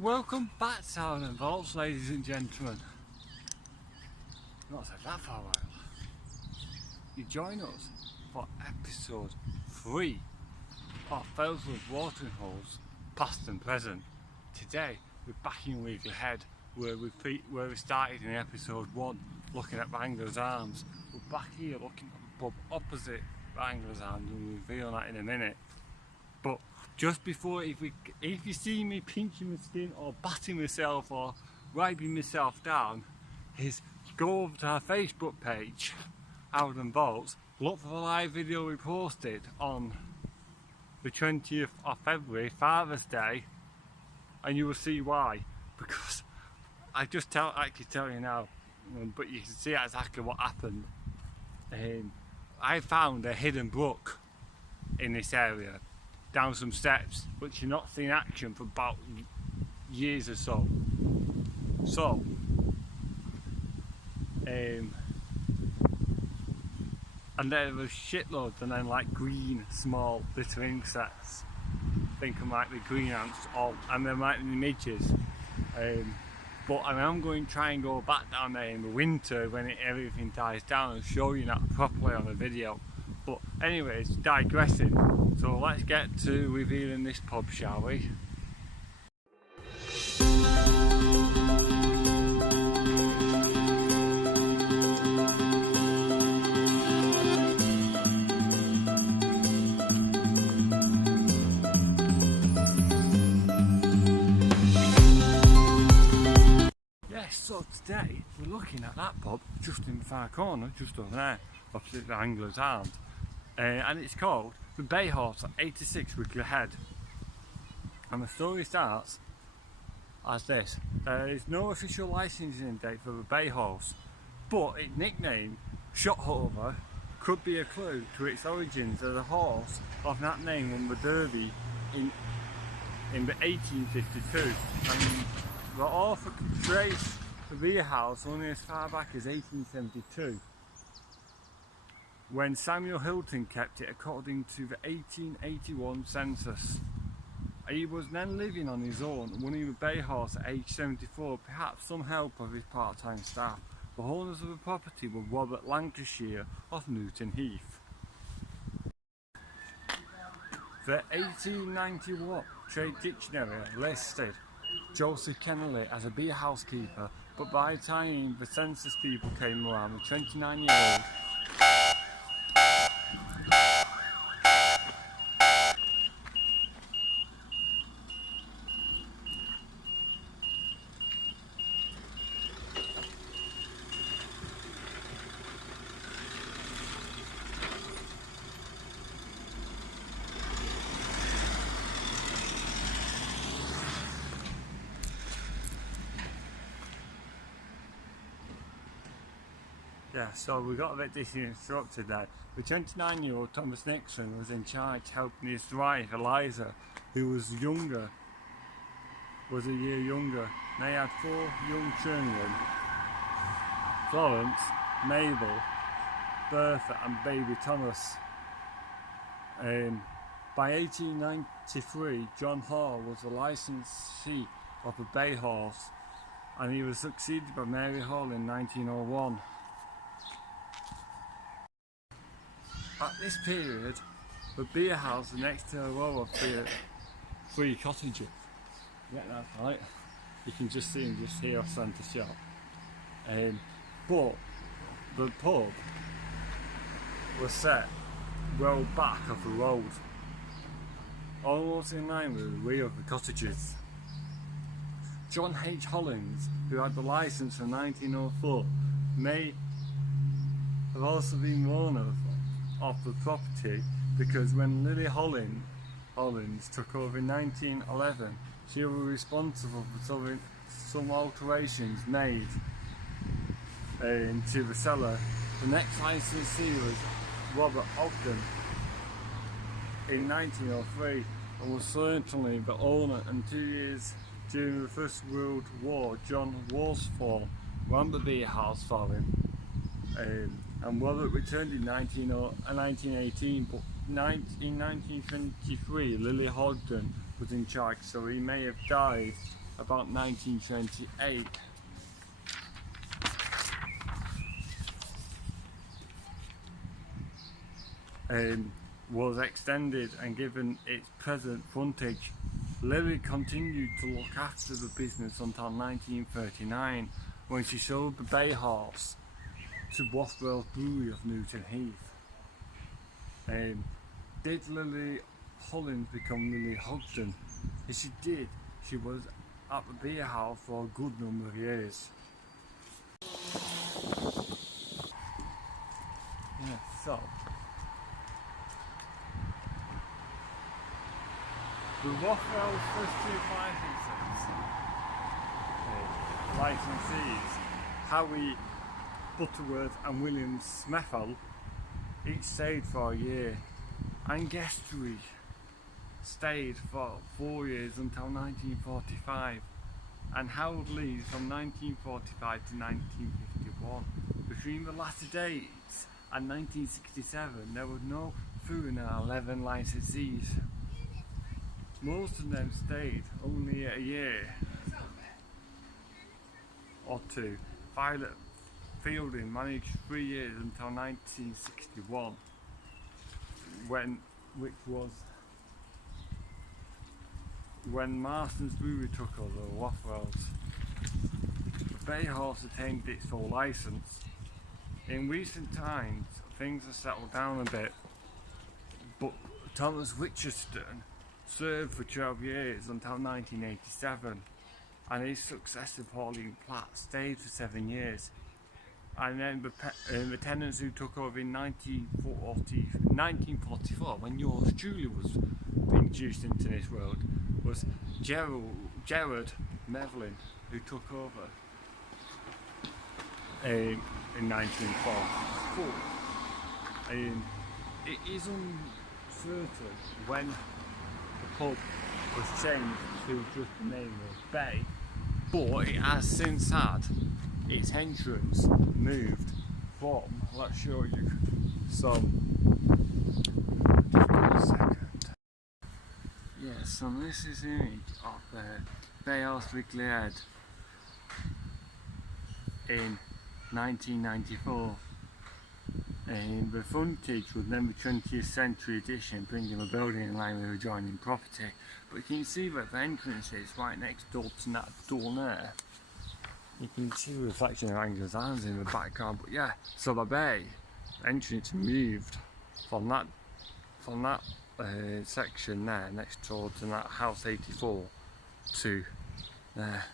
Welcome back to Sound and Vaults, ladies and gentlemen. Not said that for a while. You join us for episode 3 of Failsworth watering holes, past and present. Today we're back in Wrigley Head where we started in episode 1, looking at Wrangler's Arms. We're back here looking at the pub opposite Wrangler's Arms, and we'll reveal that in a minute. But just before, if you see me pinching my skin or batting myself or wiping myself down, is go over to our Facebook page, Sound and Vaults, look for the live video we posted on the 20th of February, Father's Day, and you will see why. Because I just actually tell you now, but you can see exactly what happened. I found a hidden brook in this area, down some steps, which you've not seen action for about years or so. And there was shitloads, and then like green, small little insects. I think it might be green ants, and there might be midges. But I'm going to try and go back down there in the winter when everything dies down and show you that properly on a video. But anyways, digressing, so let's get to revealing this pub, shall we? Yes, so today we're looking at that pub just in the far corner, just over there, opposite the Wrangler's Arms. And it's called the Bay Horse at 86 Wrigley Head. And the story starts as this: there is no official licensing date for the Bay Horse, but its nickname, Shotover, could be a clue to its origins as a horse of that name won the Derby in 1852. And the author could trace the beer house only as far back as 1872. when Samuel Hilton kept it according to the 1881 census. He was then living on his own, running the Bay Horse at age 74, perhaps some help of his part-time staff. The owners of the property were Robert Lancashire of Newton Heath. The 1891 Trade Dictionary listed Joseph Kennelly as a beer housekeeper, but by the time the census people came around, the 29-year-old Yeah, so we got a bit disinstructed there. The 29-year-old Thomas Nixon was in charge, helping his wife Eliza, who was a year younger. They had 4 young children: Florence, Mabel, Bertha and baby Thomas. By 1893, John Hall was the licensee of the Bay Horse, and he was succeeded by Mary Hall in 1901. At this period, the beer house was next to a row of 3 cottages. Yeah, that's right. You can just see them just here off centre shop. But the pub was set well back of the road, almost in line with the rear of the cottages. John H. Hollins, who had the licence from 1904, may have also been owner of the property, because when Lily Hollins took over in 1911, she was responsible for some alterations made into the cellar. The next licensee was Robert Ogden in 1903, and was certainly the owner, and 2 years during the First World War, John Worsfold ran the beer house for him. And Robert returned in 1918, but in 1923 Lily Hodgson was in charge, so he may have died about 1928. Was extended and given its present frontage. Lily continued to look after the business until 1939, when she sold the Bay Horse to Bothwell's Brewery of Newton Heath. Did Lily Hollins become Lily Hogden? If she did, she was at the beer house for a good number of years. Yeah, so the Bothwell's first two licensees, Harry Butterworth and William Smethel, each stayed for a year, and Guestry stayed for 4 years until 1945, and Harold Lee from 1945 to 1951. Between the latter dates and 1967, there were no fewer than 11 licensees. Most of them stayed only a year or two. Violet Fielding managed 3 years until 1961, when Marston's Brewery took over Rothwell's. The Bay Horse attained its full license. In recent times, things have settled down a bit, but Thomas Richardson served for 12 years until 1987, and his successor Pauline Platt stayed for 7 years. And then the tenants who took over in 1944, when yours truly was introduced into this world, was Gerard Merlin, who took over in 1944. It is uncertain when the pub was changed to just the name of Bay, but it has since had its entrance moved from, let's show you some, just a second. Yes, so this is an image of the Bay Horse Wrigley Head in 1994. The frontage was then the 20th century addition, bringing the building in line with adjoining property. But you can see that the entrance is right next door to that door there. You can see the reflection of Angus Islands in the background, but yeah, so the bay entrance moved from that section there next door to that house 84 to there.